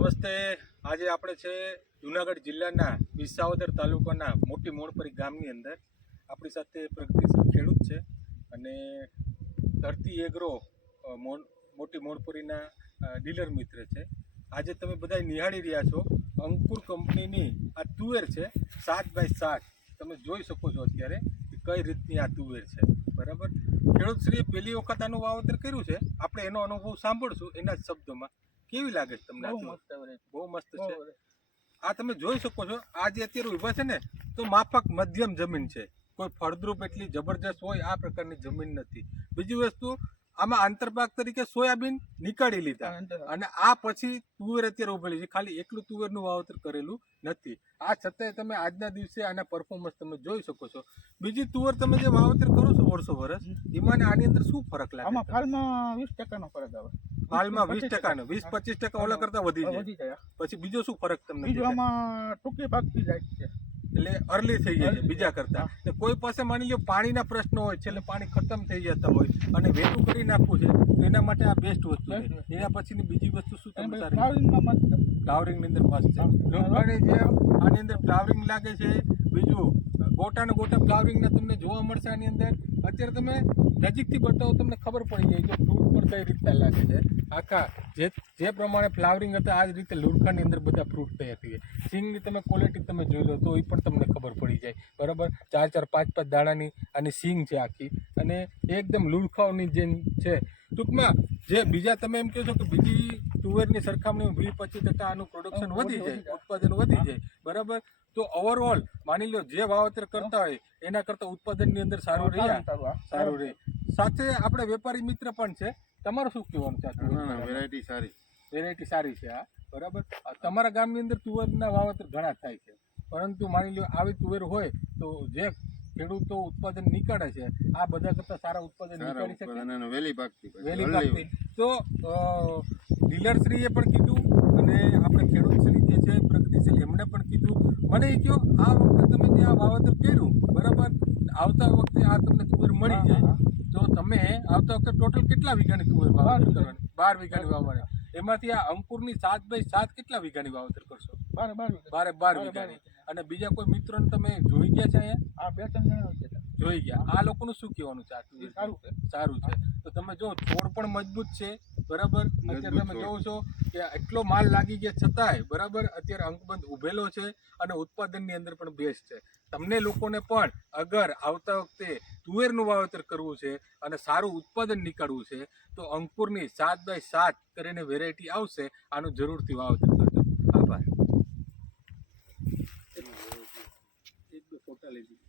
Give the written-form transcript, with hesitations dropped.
નમસ્તે। આજે આપણે છે જૂનાગઢ જિલ્લાના વિસાવદર તાલુકાના મોટી મોણપરી ગામની અંદર આપણી સાથે પ્રગતિશીલ ખેડૂત છે અને ધરતી એગ્રો મોટી મોણપરીના ડીલર મિત્ર છે। આજે તમે બધા નિહાળી રહ્યા છો અંકુર કંપનીની આ તુવેર છે 7x7। તમે જોઈ શકો છો અત્યારે કઈ રીતની આ તુવેર છે, બરાબર। ખેડૂતશ્રીએ પહેલી વખત આનું વાવેતર કર્યું છે, આપણે એનો અનુભવ સાંભળશું એના જ શબ્દોમાં। કેવી લાગે છે તમને? બહુ મસ્ત છે। આ તમે જોઈ શકો છો આ જે અત્યારે ઊભા છે ને, તો માફક મધ્યમ જમીન છે, કોઈ ફળદ્રુપ એટલી જબરજસ્ત હોય આ પ્રકારની જમીન નથી। બીજી વસ્તુ, આમાં આંતરપાક તરીકે સોયાબીન નીકાળી લીધા અને આ પછી તુવેર અત્યારે ઉભેલી છે, ખાલી એકલું તુવેરનું વાવેતર કરેલું નથી। આ છતાંય તમે આજના દિવસે આના પરફોર્મન્સ તમે જોઈ શકો છો। બીજી તુવેર તમે જે વાવેતર કરો છો વર્ષો વર્ષ, એમાં આની અંદર શું ફરક લાગે? આમાં ફાલમાં 20% નો ફરક આવે। હાલમાં 20%, 20-25% ઓલા કરતા વધી જાય। પછી બીજો શું ફરક તમને? બીજું આમાં ટૂંકી પાકતી જાય છે, એટલે અર્લી થઈ જાય છે બીજા કરતા। કોઈ પાસે માની લો પાણીના પ્રશ્નો હોય છે, એટલે પાણી ખતમ થઈ જતા હોય અને વેલું કરી નાખવું છે, તો એના માટે આ બેસ્ટ વસ્તુ છે। એના પછીની બીજી વસ્તુ શું તમને સારી? ફ્લાવરિંગની અંદર મસ્ત છે, લોખંડની જે આની અંદર ફ્લાવરિંગ લાગે છે। બીજું ગોટાને ગોટા ફ્લાવરિંગના તમને જોવા મળશે આની અંદર। અત્યારે તમે નજીકથી બતાવો તમને ખબર પડી જાય કે ફ્રૂટ પર કઈ રીતના લાગે છે। આખા જે પ્રમાણે ફ્લાવરિંગ હતા આ જ રીતે લુડખાની અંદર બધા ફ્રૂટ તૈયાર થઈ જાય। સિંગની તમે ક્વોલિટી તમે જોઈ લો તો એ પણ તમને ખબર પડી જાય, બરાબર। 4-4, 5-5 દાણાની આની સિંગ છે આખી, અને એકદમ લુડખાઓની જે છે। ટૂંકમાં જે બીજા તમે એમ કહો છો કે બીજી તુવેરની સરખામણીમાં 20-25% આનું પ્રોડક્શન વધી જાય, ઉત્પાદન વધી જાય, બરાબર। તો ઓવરઓલ માની લો જે વાવેતર કરતા હોય એના કરતાં ઉત્પાદનની અંદર સારું રહે। સાથે આપણે વેપારી મિત્ર પણ છે, તમારું શું કહેવાનું છે? વેરાયટી સારી છે આ, બરાબર। તમારા ગામની અંદર તુવેરના વાવેતર ઘણા થાય છે, પરંતુ માની લો આવી તુવેર હોય તો જે ખેડૂતો ઉત્પાદન નીકાળે છે આ બધા કરતા સારા ઉત્પાદન નીકાળી શકે, વહેલી પાકતી। તો ડીલરશ્રીએ પણ કીધું અને આપણે ખેડૂતશ્રી જે છે પ્રગતિશીલ એમણે પણ કીધું। મને એ કહો, આ વખતે તમે જે આ વાવેતર કર્યું, બરાબર, આવતા વખતે આ તમને તુવેર મળી જાય તો તમે આવતા વખતે ટોટલ કેટલા વીઘાની તુવેર વાવેતર કરવાની? 12 વીઘાની વાવવાની। એમાંથી આ અંકુરની 7x7 કેટલા વીઘાની વાવેતર કરશો? 12 વીઘાની। અને બીજા કોઈ મિત્રોને તમે જોઈ ગયા છે અહીંયા? આ 2-3 જણા જોઈ ગયા। આ લોકોનું શું કહેવાનું છે? સારું છે। તો તમે જો છોડ પણ મજબૂત છે, બરાબર। અત્યારે તમે જોવો છો કે એટલો માલ લાગી ગયા છતાંય, બરાબર, અત્યારે અંકબંધ ઉભેલો છે અને ઉત્પાદનની અંદર પણ બેસ્ટ છે। તમને લોકોને પણ અગર આવતા વખતે તુવેરનું વાવેતર કરવું છે અને સારું ઉત્પાદન નીકાળવું છે તો અંકુરની 7x7 કરીને વેરાયટી આવશે, આનું જરૂરથી વાવેતર કરજો। આભાર। એક બે ફોટા લઈ દીધી।